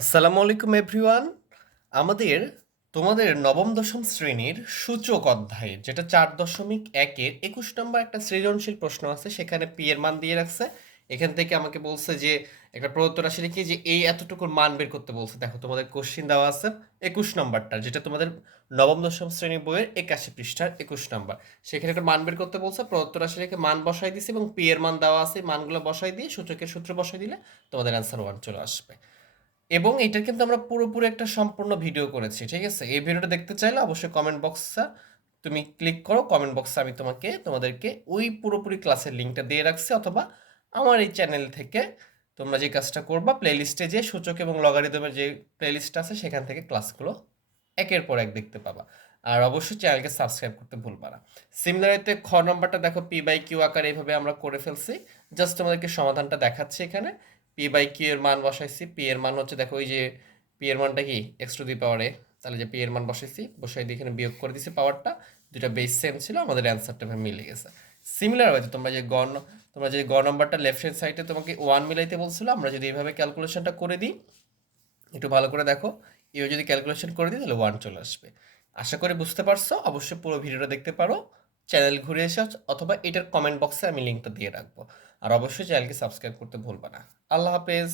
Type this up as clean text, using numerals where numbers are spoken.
আসসালামু আলাইকুম এভরিওয়ান। আমাদের তোমাদের নবম দশম শ্রেণীর সূচক অধ্যায়ে যেটা 4.1-এর 21 নম্বর একটা সৃজনশীল প্রশ্ন আছে, সেখানে পি এর মান দিয়ে রাখছে। এখান থেকে আমাকে বলছে যে একটা প্রদত্ত রাশি লিখে যে এই এতটুকুর মান বের করতে বলছে। দেখো তোমাদের কোশ্চিন দেওয়া আছে 21 নম্বরটা, যেটা তোমাদের নবম দশম শ্রেণী বইয়ের 81 পৃষ্ঠার 21 নম্বর। সেখানে একটা মান বের করতে বলছে, প্রদত্ত রাশি লিখে মান বসাই দিছে এবং পি এর মান দেওয়া আছে, মানগুলো বসাই দিয়ে সূচকের সূত্র বসাই দিলে তোমাদের অ্যান্সার 1 চলে আসবে। এবং এটার কিন্তু আমরা পুরোপুরি একটা সম্পূর্ণ ভিডিও করেছি, ঠিক আছে? এই ভিডিওটা দেখতে চাইলে অবশ্যই কমেন্ট বক্সে তুমি ক্লিক করো, কমেন্ট বক্সে আমি তোমাদেরকে ওই পুরোপুরি ক্লাসের লিঙ্কটা দিয়ে রাখছি, অথবা আমার এই চ্যানেল থেকে তোমরা যে কাজটা করবা, প্লেলিস্টে যে সূচক এবং লগারিদমের যে প্লেলিস্ট আছে সেখান থেকে ক্লাসগুলো একের পর এক দেখতে পাবা। আর অবশ্যই চ্যানেলকে সাবস্ক্রাইব করতে ভুলবা না। সিমিলারিতে খ নম্বরটা দেখো, পি বাই কিউ আকারে এইভাবে আমরা করে ফেলছি। জাস্ট তোমাদেরকে সমাধানটা দেখাচ্ছি। এখানে পি বাই কিউ এর মান বসাইছি। পি এর মান হচ্ছে, দেখো ওই যে পি এর মানটা কি এক্স টু দি পাওয়ারে, তাহলে যে পি এর মান বসাইছি, বসাই দিয়ে এখানে বিয়োগ করে দিছি পাওয়ারটা। দুটা বেস সেম ছিল, আমাদের অ্যান্সারটা মিলে গেছে। সিমিলার হয়েছে তোমরা যে গ নম্বরটা লেফট হ্যান্ড সাইডে তোমাকে ওয়ান মিলাইতে বলছিল, আমরা যদি এইভাবে ক্যালকুলেশনটা করে দিই, একটু ভালো করে দেখো, এও যদি ক্যালকুলেশন করে দিই তাহলে ওয়ান চলে আসবে। আশা করি বুঝতে পারছো। অবশ্যই পুরো ভিডিওটা দেখতে পারো, চ্যানেল ঘুরে এসে, অথবা এটার কমেন্ট বক্সে আমি লিঙ্কটা দিয়ে রাখবো। আর অবশ্যই চ্যানেলকে সাবস্ক্রাইব করতে ভুলবা না। আল্লাহ হাফেজ।